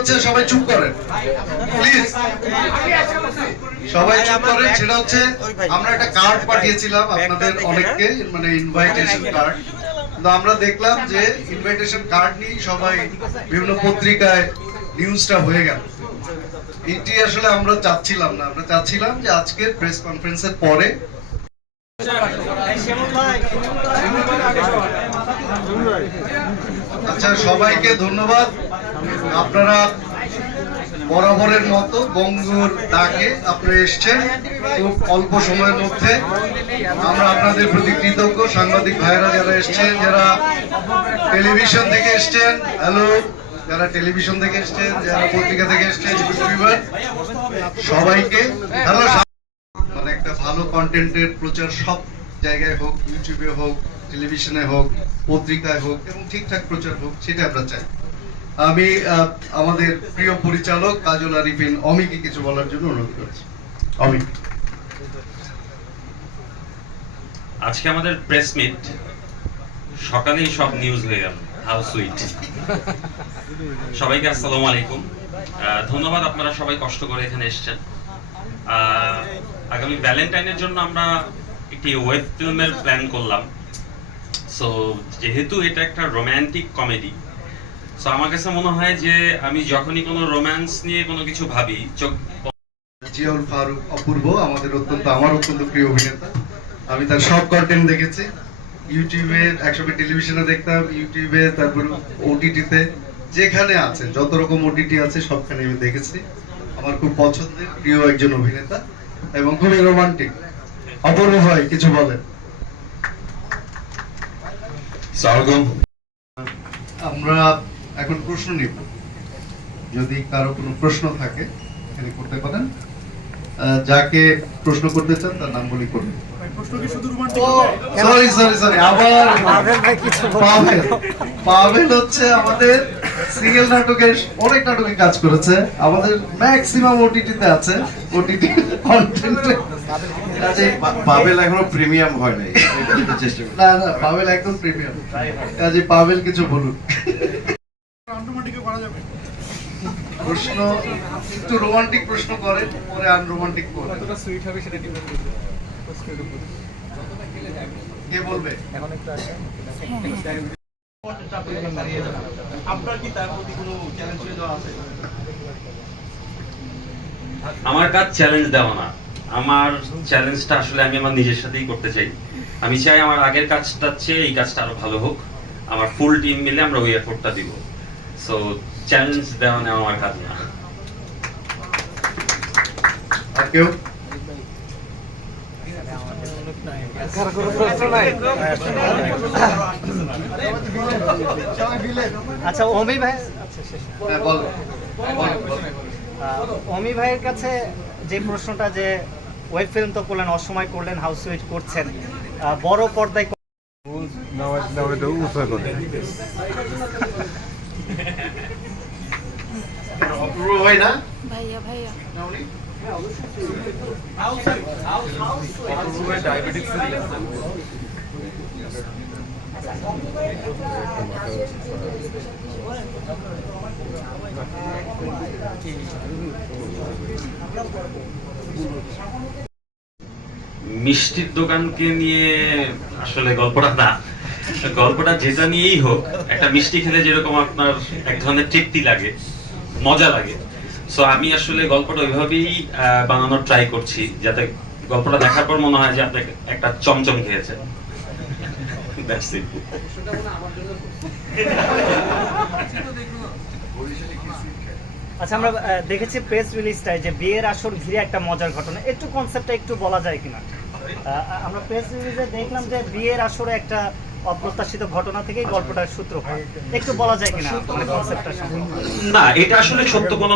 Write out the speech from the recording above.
আচ্ছা সবাই চুপ করেন। সবাই চুপ করেন, সেটা হচ্ছে, আমরা একটা কার্ড পাঠিয়েছিলাম আপনাদের অনেককে মানে ইনভাইটেশন কার্ড তো আমরা দেখলাম যে ইনভাইটেশন কার্ড নিয়ে সবাই বিভিন্ন পত্রিকায় নিউজটা হয়ে গেল। এটি আসলে আমরা চাচ্ছিলাম না। আমরা চাচ্ছিলাম যে আজকের প্রেস কনফারেন্সের পরে আচ্ছা সবাইকে ধন্যবাদ। আপনারা বরাবরের মতো বঙ্গুর ডাকে আপনারা এসছেন। খুব অল্প সময়ের মধ্যে আমরা আপনাদের প্রতি কৃতজ্ঞ। সাংবাদিক ভাইরা যারা এসছেন, যারা টেলিভিশন থেকে এসছেন, হ্যালো। যারা টেলিভিশন থেকে এসছেন যারা পত্রিকা থেকে ইউটিউবার সবাইকে হ্যালো মানে একটা ভালো কন্টেন্টের প্রচার সব জায়গায় হোক ইউটিউবে হোক টেলিভিশনে হোক, পত্রিকায় হোক, এবং ঠিকঠাক প্রচার হোক সেটা আমরা চাই। আমি আমাদের প্রিয় পরিচালক কাজল আরিফিন অমিকে কিছু বলার জন্য অনুরোধ করেছি। অমিক। আজকে আমাদের প্রেস মিট সকালেই সব নিউজ হয়ে গেল। হাউ সুইট সবাইকে আসসালামু আলাইকুম। ধন্যবাদ আপনারা সবাই কষ্ট করে এখানে এসেছেন। আগামী ভ্যালেন্টাইনের জন্য আমরা একটি ওয়েব ফিল্মের প্ল্যান করলাম। সো যেহেতু এটা একটা রোমান্টিক কমেডি সো আমার কাছে মনে হয় যে আমি যখনই কোনো রোম্যান্স নিয়ে কোনো কিছু ভাবি, চোখ জিয়াউল ফারুক অপূর্ব, আমাদের অত্যন্ত, আমার অত্যন্ত প্রিয় অভিনেতা। আমি তার সব কন্টেন্ট দেখেছি। ইউটিউবে একসঙ্গে টেলিভিশনে দেখতাম ইউটিউবে তারপর ওটিটিতে যেখানে আছে যত রকম ওটিটি আছে সবখানে আমি দেখেছি। আমার খুব পছন্দের প্রিয় একজন অভিনেতা এবং খুবই রোমান্টিক অপূর্ব ভাই কিছু বলেন। আমরা এখন প্রশ্ন নিব। যদি কারও কোনো প্রশ্ন থাকে এখানে করতে পারেন। আহ, যাকে প্রশ্ন করতে চান তার নাম বলি করবেন সরি সরি সরি আবার পাভেল পাভেল। হচ্ছে আমাদের সিঙ্গেল নাটকের অনেক নাটকে কাজ করেছে। আমাদের ম্যাক্সিমাম ওটিটিতে আছে। ওটিটি কন্টেন্টে পাবেল এখনও প্রিমিয়াম হয় নাই। এটা চেষ্টা করি। না না পাভেল একদম প্রিমিয়াম কাজে পাভেল কিছু বলুন। প্রশ্ন একটু রোমান্টিক প্রশ্ন করেন পরে আনরোমান্টিক করেন কে বলবে? আমার কাজ চ্যালেঞ্জ দেওয়া না। আমার চ্যালেঞ্জটা আসলে আমি আমার নিজের সাথেই করতে চাই। আমি চাই আমার আগের কাজটার চেয়ে এই কাজটা আরও ভালো হোক। আমার ফুল টিম মিলে আমরা ওই এফোর্টটা দিব। সো চ্যালেঞ্জ দেওয়া নেওয়া আমার কাজ না। আর কেউ আচ্ছা অমি ভাই? আচ্ছা হ্যাঁ অমি ভাইয়ের কাছে যে প্রশ্নটা যে ওয়েব ফিল্ম তো করলেন অসময় করলেন হাউস সুইট করছেন বড় পর্দায় না? ভাইয়া ভাইয়া। মিষ্টির দোকানকে নিয়ে আসলে গল্পটা না। গল্পটা যেটা নিয়েই হোক, একটা মিষ্টি খেলে যেরকম আপনার এক ধরনের তৃপ্তি লাগে, মজা লাগে। সো আমি আসলে গল্পটা ওইভাবেই বানানোর ট্রাই করছি যাতে গল্পটা দেখার পর মনে হয় যে আপনি একটা চমচম it. আচ্ছা আমরা দেখেছি প্রেস রিলিজটায় যে বিয়ের আসর ঘিরে একটা মজার ঘটনা। একটু কনসেপ্টটা একটু বলা যায় কিনা? আমরা প্রেস রিলিজে দেখলাম যে বিয়ের আসরে একটা অপ্রত্যাশিত ঘটনা থেকেই গল্পটার সূত্র হয় একটু বলা যায় কিনা মানে কনসেপ্টটা না এটা আসলে সত্য কোনো